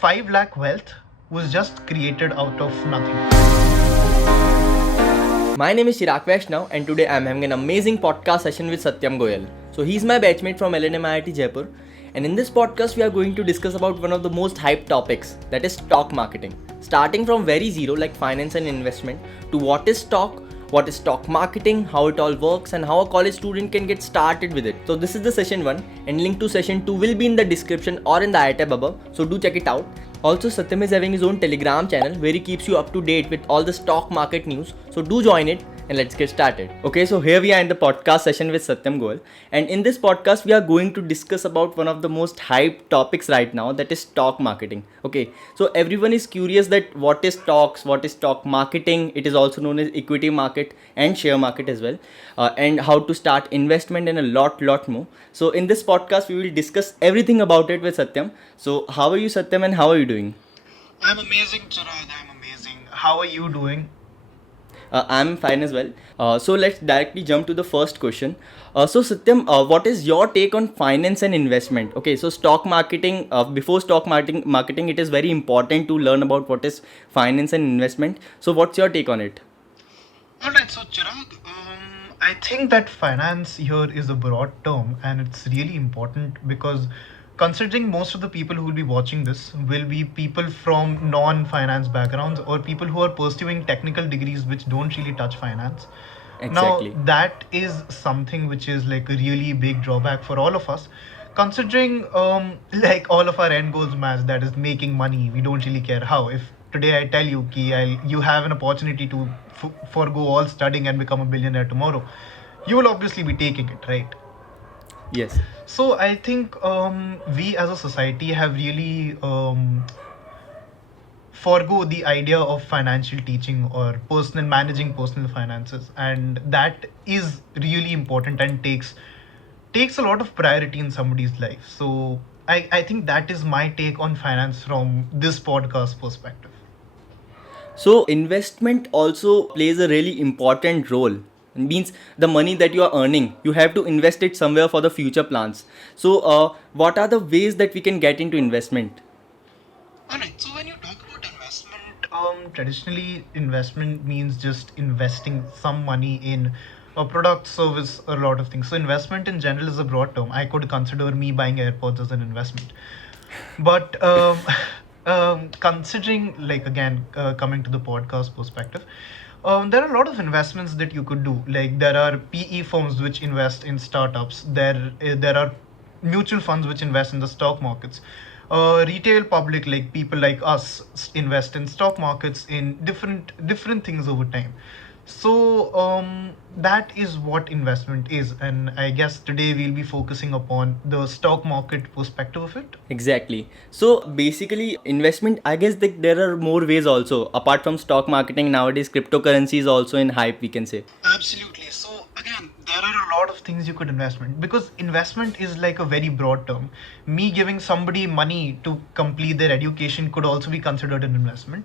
5 lakh wealth was just created out of nothing. My name is Chirag Vaishnav and today I am having an amazing podcast session with Satyam Goyal. So he's my batchmate from LNMIIT Jaipur, and in this podcast we are going to discuss about one of the most hyped topics, that is stock marketing. Starting from very zero like finance and investment to what is stock marketing, how it all works, and how a college student can get started with it. So this is the session 1 and link to session 2 will be in the description or in the iTab above, so do check it out. Also, Satyam is having his own Telegram channel where he keeps you up to date with all the stock market news. So do join it and let's get started. Okay, so here we are in the podcast session with Satyam Goyal, and in this podcast we are going to discuss about one of the most hyped topics right now, that is stock marketing. Okay, so everyone is curious that what is stocks, what is stock marketing. It is also known as equity market and share market as well, and how to start investment and a lot more. So in this podcast we will discuss everything about it with Satyam. So how are you, Satyam, and how are you doing? I'm amazing, Chirag. I'm amazing. How are you doing? I'm fine as well. So let's directly jump to the first question. So Satyam, what is your take on finance and investment? Okay, so stock marketing. Before marketing, it is very important to learn about what is finance and investment. So what's your take on it? Alright, so Chirag, I think that finance here is a broad term and it's really important because considering most of the people who will be watching this will be people from non-finance backgrounds or people who are pursuing technical degrees which don't really touch finance. Now, Exactly. that is something which is like a really big drawback for all of us. Considering like all of our end goals match, that is making money, we don't really care how. If today I tell you ki you have an opportunity to forego all studying and become a billionaire tomorrow, you will obviously be taking it, right? Yes. So I think we as a society have really forgo the idea of financial teaching or personal managing personal finances, and that is really important and takes a lot of priority in somebody's life. So I think that is my take on finance from this podcast perspective. So investment also plays a really important role. It means the money that you are earning, you have to invest it somewhere for the future plans. So what are the ways that we can get into investment? Alright, so when you talk about investment, traditionally investment means just investing some money in a product, service, a lot of things. So investment in general is a broad term. I could consider me buying AirPods as an investment. But considering, like, again, coming to the podcast perspective, there are a lot of investments that you could do. Like, there are PE firms which invest in startups. There are mutual funds which invest in the stock markets. Retail public, like people like us, invest in stock markets in different things over time. So that is what investment is, and I guess today we'll be focusing upon the stock market perspective of it. Exactly. So basically, investment, I guess that there are more ways also. Apart from stock marketing, nowadays cryptocurrency is also in hype, we can say. Absolutely. So again, there are a lot of things you could investment because investment is like a very broad term. Me giving somebody money to complete their education could also be considered an investment.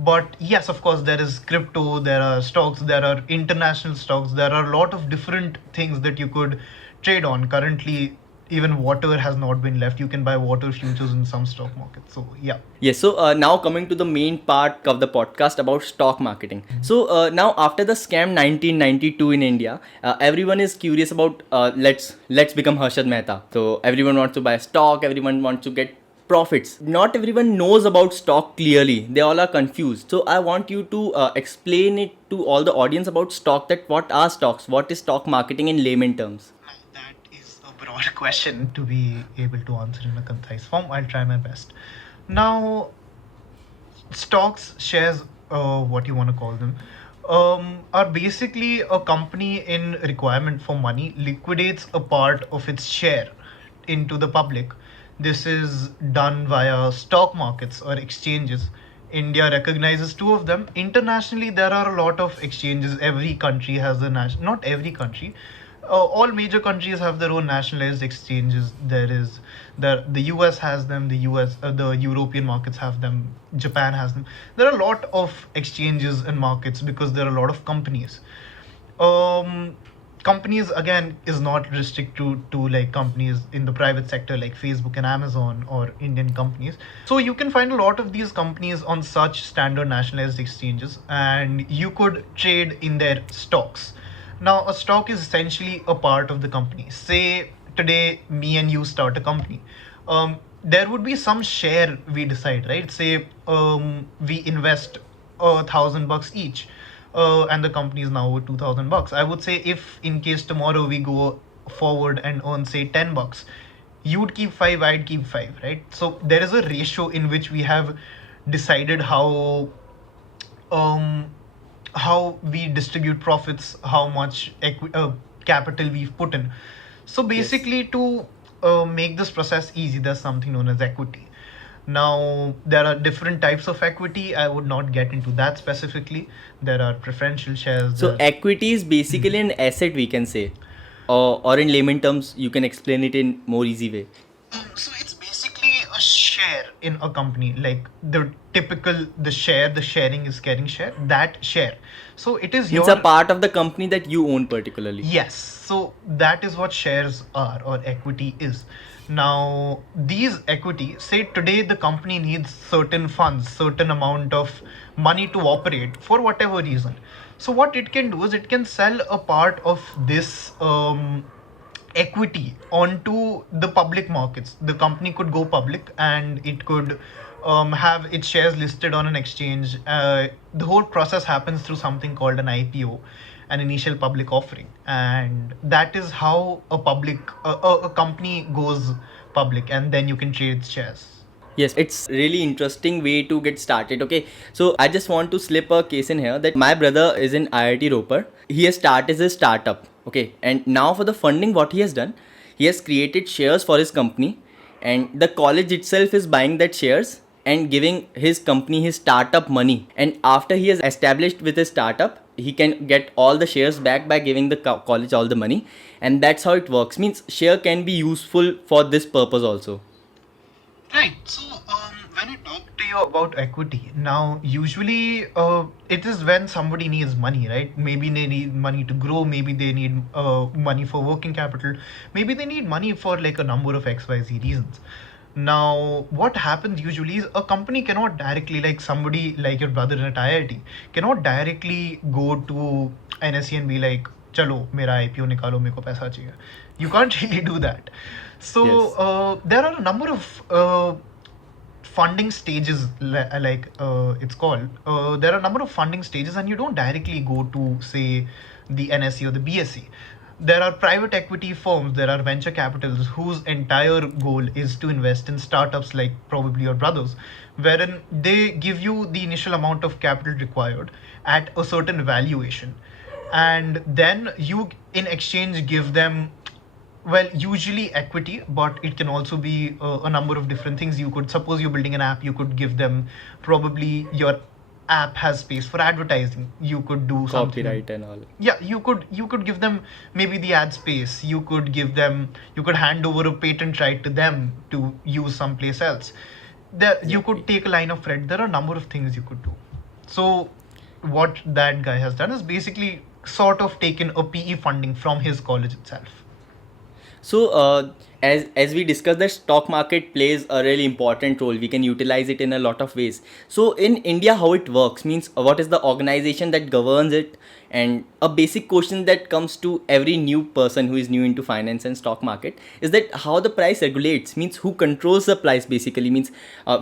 But yes, of course, there is crypto, there are stocks, there are international stocks, there are a lot of different things that you could trade on. Currently, even water has not been left. You can buy water futures in some stock markets. So yeah. Yes, so now coming to the main part of the podcast about stock marketing. So now after the scam 1992 in India, everyone is curious about let's become Harshad Mehta. So everyone wants to buy stock, everyone wants to get profits. Not everyone knows about stock clearly. They all are confused. So I want you to explain it to all the audience about stock, that what are stocks, what is stock marketing in layman terms. Now, that is a broad question to be able to answer in a concise form. I'll try my best. Now, stocks, shares, what you want to call them, are basically a company in requirement for money liquidates a part of its share into the public. This is done via stock markets or exchanges. India recognizes two of them. Internationally, there are a lot of exchanges. Every country has a national, not every country, all major countries have their own nationalized exchanges. There is the US has them, the European markets have them, Japan has them. There are a lot of exchanges and markets because there are a lot of companies. Um, companies again is not restricted to like companies in the private sector like Facebook and Amazon or Indian companies. So you can find a lot of these companies on such standard nationalized exchanges, and you could trade in their stocks. Now a stock is essentially a part of the company. Say today me and you start a company. There would be some share we decide, right? Say we invest $1,000 each, and the company is now worth $2,000. I would say if in case tomorrow we go forward and earn say $10, you would keep five, I'd keep five, right? So there is a ratio in which we have decided um how we distribute profits, how much capital we've put in. So Yes. basically, to make this process easy, there's something known as equity. Now, there are different types of equity. I would not get into that specifically. There are preferential shares. So equity is basically an asset, we can say, or in layman terms, you can explain it in more easy way. So it's basically a share in a company, like the typical the sharing is getting share, that share. So it is Means a your part of the company that you own particularly. yes. So that is what shares are or equity is. Now these equity, say today the company needs certain funds, certain amount of money to operate for whatever reason. So what it can do is it can sell a part of this equity onto the public markets. The company could go public and it could have its shares listed on an exchange. The whole process happens through something called an IPO, an initial public offering, and that is how a company goes public, and then you can trade its shares. Yes, it's really interesting way to get started. Okay, so I just want to slip a case in here that my brother is in IIT Roper. He has started his startup. Okay, and now for the funding, what he has done, he has created shares for his company, and the college itself is buying that shares and giving his company his startup money. And after he has established with his startup, he can get all the shares back by giving the college all the money, and that's how it works. Means share can be useful for this purpose also. Right. So, when I talk to you about equity, now usually it is when somebody needs money, right? Maybe they need money to grow, maybe they need money for working capital, maybe they need money for like a number of XYZ reasons. Now, what happens usually is a company cannot directly, like somebody like your brother at IIT, cannot directly go to NSE and be like, चलो मेरा IPO निकालो मेरे को पैसा चाहिए. You can't really do that. So Yes. there are a number of funding stages, it's called. There are a number of funding stages, and you don't directly go to say the NSE or the BSE. There are private equity firms, there are venture capitals whose entire goal is to invest in startups like probably your brothers, wherein they give you the initial amount of capital required at a certain valuation, and then you in exchange give them, well, usually equity, but it can also be a number of different things. You could suppose you're building an app, you could give them probably your app has space for advertising. You could do something. Copyright and all. Yeah, you could give them maybe the ad space. You could hand over a patent right to them to use someplace else. There you Exactly. could take a line of credit. There are a number of things you could do. So what that guy has done is basically sort of taken a PE funding from his college itself. So, as we discussed, the stock market plays a really important role. We can utilize it in a lot of ways. So, in India, how it works means what is the organization that governs it, and a basic question that comes to every new person who is new into finance and stock market is that how the price regulates. Means who controls the price basically. Means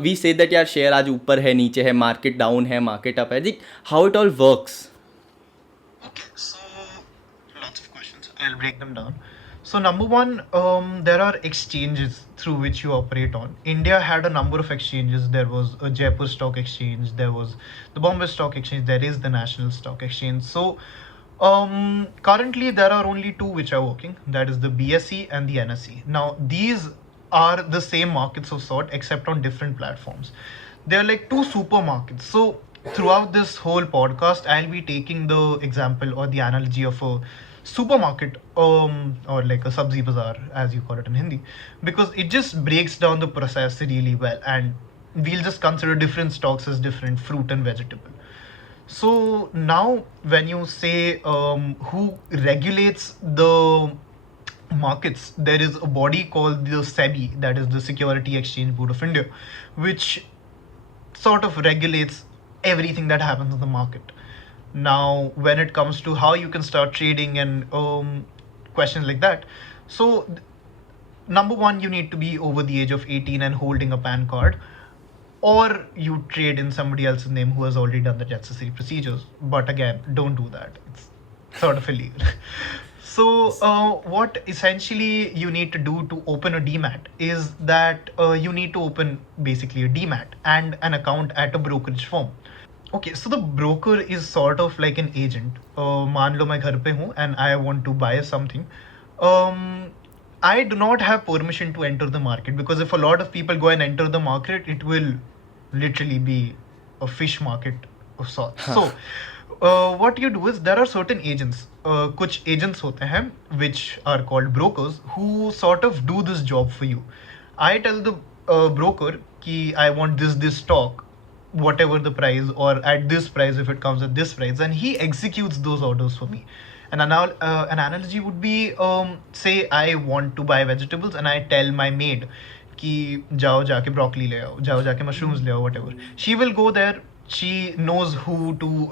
we say that यार share आज ऊपर है नीचे है market down है market up है. Like, how it all works. Okay, so lots of questions. I'll break them down. So number one, there are exchanges through which you operate on. India had a number of exchanges. There was a Jaipur Stock Exchange. There was the Bombay Stock Exchange. There is the National Stock Exchange. So currently there are only two which are working. That is the BSE and the NSE. Now these are the same markets of sort except on different platforms. They're like two supermarkets. So throughout this whole podcast, I'll be taking the example or the analogy of a supermarket, or like a sabzi bazaar as you call it in Hindi, because it just breaks down the process really well, and we'll just consider different stocks as different fruit and vegetable. So now, when you say who regulates the markets, there is a body called the SEBI, that is the Security Exchange Board of India, which sort of regulates everything that happens in the market. Now, when it comes to how you can start trading and questions like that, so number one, you need to be over the age of 18 and holding a PAN card, or you trade in somebody else's name who has already done the necessary procedures. But again, don't do that. It's sort of illegal. So, what essentially you need to do to open a demat is that you need to open basically a demat and an account at a brokerage firm. Okay, so the broker is sort of like an agent. मान लो मैं घर पे हूँ and I want to buy something. Um, I do not have permission to enter the market, because if a lot of people go and enter the market, it will literally be a fish market of sorts. So, what you do is there are certain agents. कुछ agents होते हैं which are called brokers, who sort of do this job for you. I tell the broker कि I want this stock, whatever the price, or at this price if it comes at this price, and he executes those orders for me. An analogy would be, say I want to buy vegetables and I tell my maid कि जाओ जाके broccoli ले आओ, जाओ जाके mushrooms ले आओ, whatever. She will go there. She knows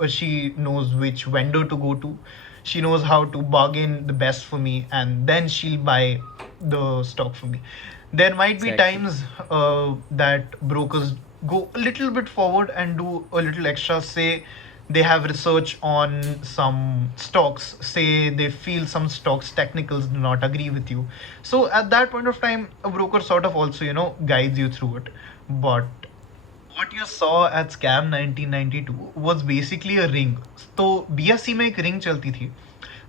she knows which vendor to go to. She knows how to bargain the best for me, and then she'll buy the stock for me. There might be Exactly. times that brokers go a little bit forward and do a little extra. Say they have research on some stocks, say they feel some stocks technicals do not agree with you. So at that point of time, a broker sort of also, guides you through it. But what you saw at Scam 1992 was basically a ring. तो BSc में एक ring चलती थी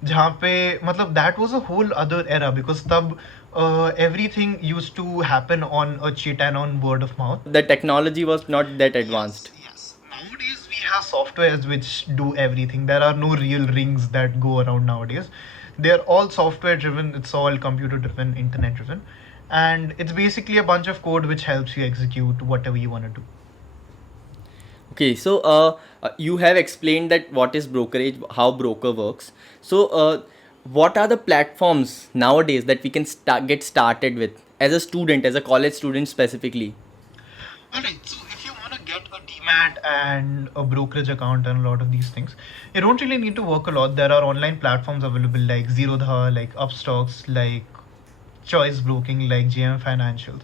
जहाँ पे मतलब that was a whole other era, because तब everything used to happen on a chit and on word of mouth. The technology was not that advanced. Yes. Nowadays we have softwares which do everything. There are no real rings that go around nowadays. They're all software driven. It's all computer driven, internet driven, and it's basically a bunch of code which helps you execute whatever you want to do. Okay, so you have explained that what is brokerage, how broker works. So, what are the platforms nowadays that we can get started with as a student, as a college student specifically? Alright, so if you want to get a demat and a brokerage account and a lot of these things, you don't really need to work a lot. There are online platforms available like Zerodha, like Upstocks, like Choice Broking, like JM Financials.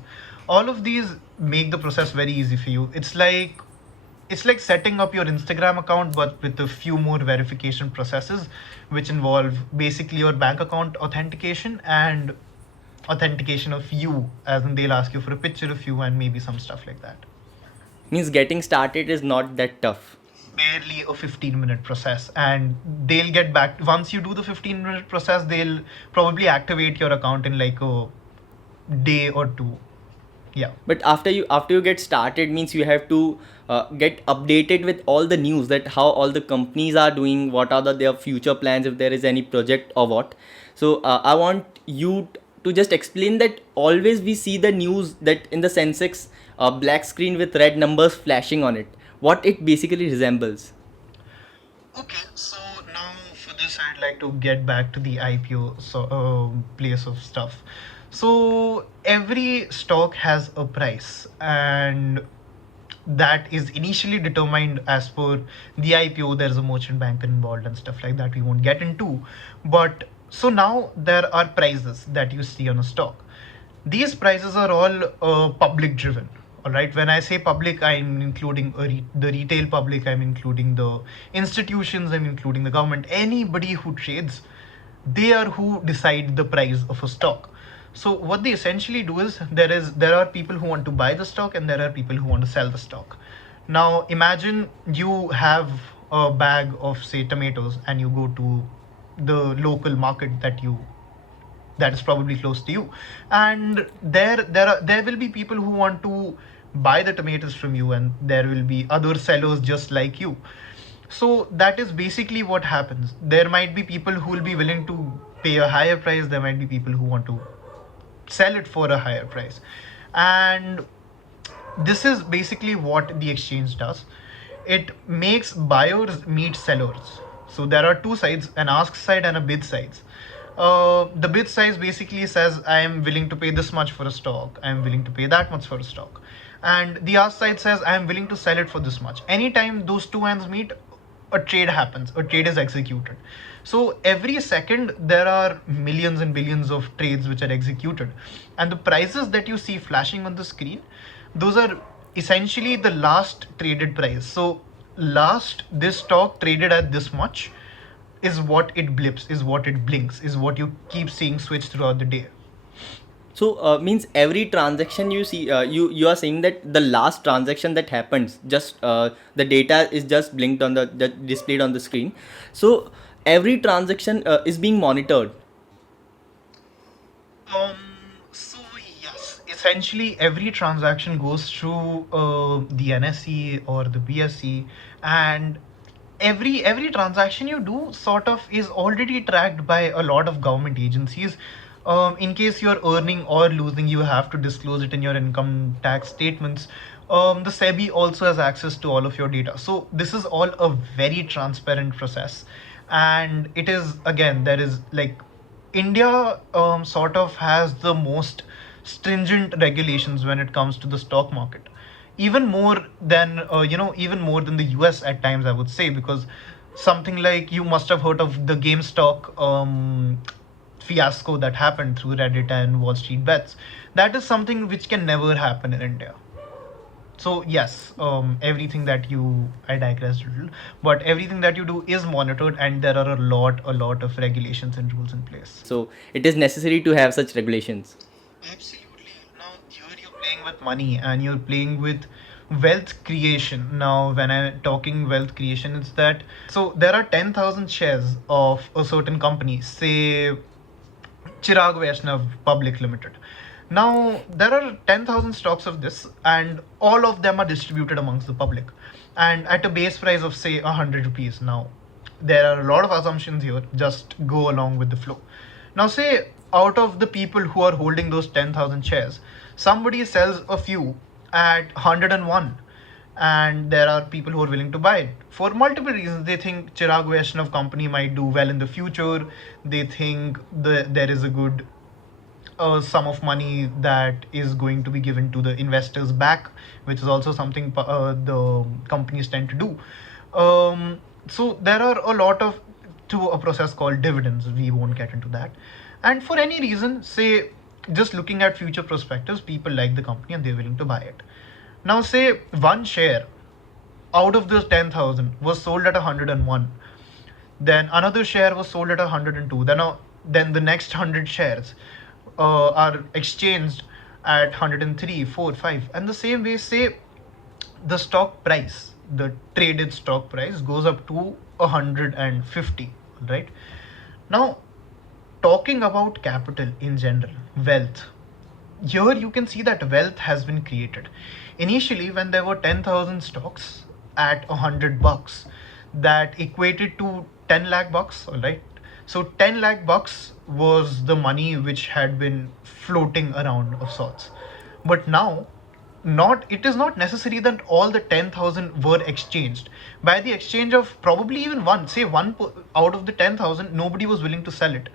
All of these make the process very easy for you. It's like setting up your Instagram account, but with a few more verification processes, which involve basically your bank account authentication and authentication of you, as in they'll ask you for a picture of you and maybe some stuff like that. Means getting started is not that tough. Barely a 15-minute process, and they'll get back once you do the 15-minute process. They'll probably activate your account in like a day or two. Yeah. But after you get started, means you have to get updated with all the news, that how all the companies are doing, what are their future plans, if there is any project or what. So I want you to just explain that always we see the news that in the Sensex, black screen with red numbers flashing on it, what it basically resembles. Okay, so now for this, I'd like to get back to the IPO place of stuff. So every stock has a price, and that is initially determined as per the IPO. There's a merchant banker involved and stuff like that. We won't get into, but so now there are prices that you see on a stock. These prices are all public driven. All right, when I say public, I'm including the retail public, I'm including the institutions, I'm including the government. Anybody who trades, they are who decide the price of a stock. So what they essentially do is there are people who want to buy the stock and there are people who want to sell the stock. Now imagine you have a bag of, say, tomatoes, and you go to the local market that is probably close to you, and there will be people who want to buy the tomatoes from you, and there will be other sellers just like you. So that is basically what happens. There might be people who will be willing to pay a higher price, there might be people who want to sell it for a higher price, and this is basically what the exchange does. It makes buyers meet sellers. So there are two sides, an ask side and a bid side. The bid side basically says I am willing to pay this much for a stock, I am willing to pay that much for a stock, and the ask side says I am willing to sell it for this much. Anytime those two ends meet, a trade happens, a trade is executed. So every second there are millions and billions of trades which are executed, and the prices that you see flashing on the screen, those are essentially the last traded price. So last this stock traded at this much is what it blips, is what it blinks, is what you keep seeing switch throughout the day. So means every transaction you see, you are saying that the last transaction that happens, just the data is just blinked on the displayed on the screen. So every transaction is being monitored. Um, so yes, essentially every transaction goes through the NSE or the BSE, and every transaction you do sort of is already tracked by a lot of government agencies. In case you're earning or losing, you have to disclose it in your income tax statements. The SEBI also has access to all of your data. So this is all a very transparent process, and it is, again, there is like India sort of has the most stringent regulations when it comes to the stock market, even more than even more than the US at times, I would say, because something like, you must have heard of the GameStop fiasco that happened through Reddit and Wall Street bets. That is something which can never happen in India. So yes, everything that you, I digressed a little, but everything that you do is monitored, and there are a lot of regulations and rules in place. So it is necessary to have such regulations. Absolutely. Now here you're playing with money and you're playing with wealth creation. Now when I'm talking wealth creation, it's that, so there are 10,000 shares of a certain company, say Chirag Vaishnav Public Limited. Now, there are 10,000 stocks of this, and all of them are distributed amongst the public, and at a base price of, say, 100 rupees. Now, there are a lot of assumptions here, just go along with the flow. Now, say, out of the people who are holding those 10,000 shares, somebody sells a few at 101, and there are people who are willing to buy it for multiple reasons. They think Chirag Vaishnav company might do well in the future. They think there is a good sum of money that is going to be given to the investors back, which is also something the companies tend to do. So there are a lot of, through a process called dividends. We won't get into that. And for any reason, say, just looking at future perspectives, people like the company and they're willing to buy it. Now, say one share out of those 10,000 was sold at 101, then another share was sold at 102, then the next 100 shares are exchanged at 103, 4, 5, and the same way, say the stock price, the traded stock price goes up to 150, right? Now, talking about capital in general, wealth, here you can see that wealth has been created. Initially, when there were 10,000 stocks at $100, that equated to 10 lakh bucks, all right? So 10 lakh bucks was the money which had been floating around of sorts. But now, it is not necessary that all the 10,000 were exchanged. By the exchange of probably even one, say one out of the 10,000, nobody was willing to sell it,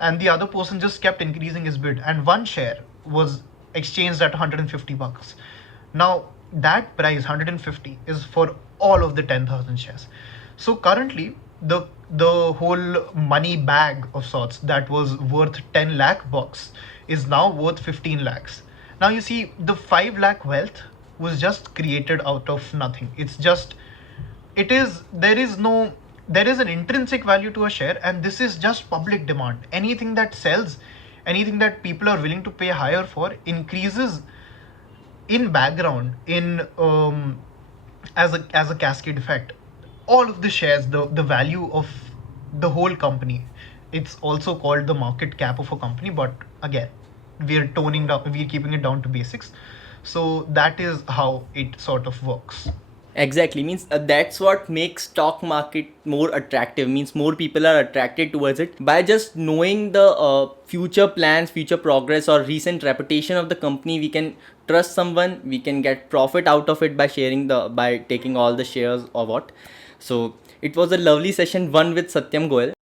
and the other person just kept increasing his bid, and one share was exchanged at 150 bucks. Now that price 150 is for all of the 10,000 shares. So currently the whole money bag of sorts that was worth 10 lakh bucks is now worth 15 lakhs. Now you see, the 5 lakh wealth was just created out of nothing. It's just, it is, there is an intrinsic value to a share, and this is just public demand. Anything that sells, anything that people are willing to pay higher for, increases in background, in as a cascade effect. All of the shares, the value of the whole company, it's also called the market cap of a company, but again, we're keeping it down to basics. So that is how it sort of works. Exactly, means that's what makes stock market more attractive, means more people are attracted towards it by just knowing the future plans, future progress, or recent reputation of the company. We can trust someone, we can get profit out of it by sharing the by taking all the shares or what. So it was a lovely session one with Satyam Goyal.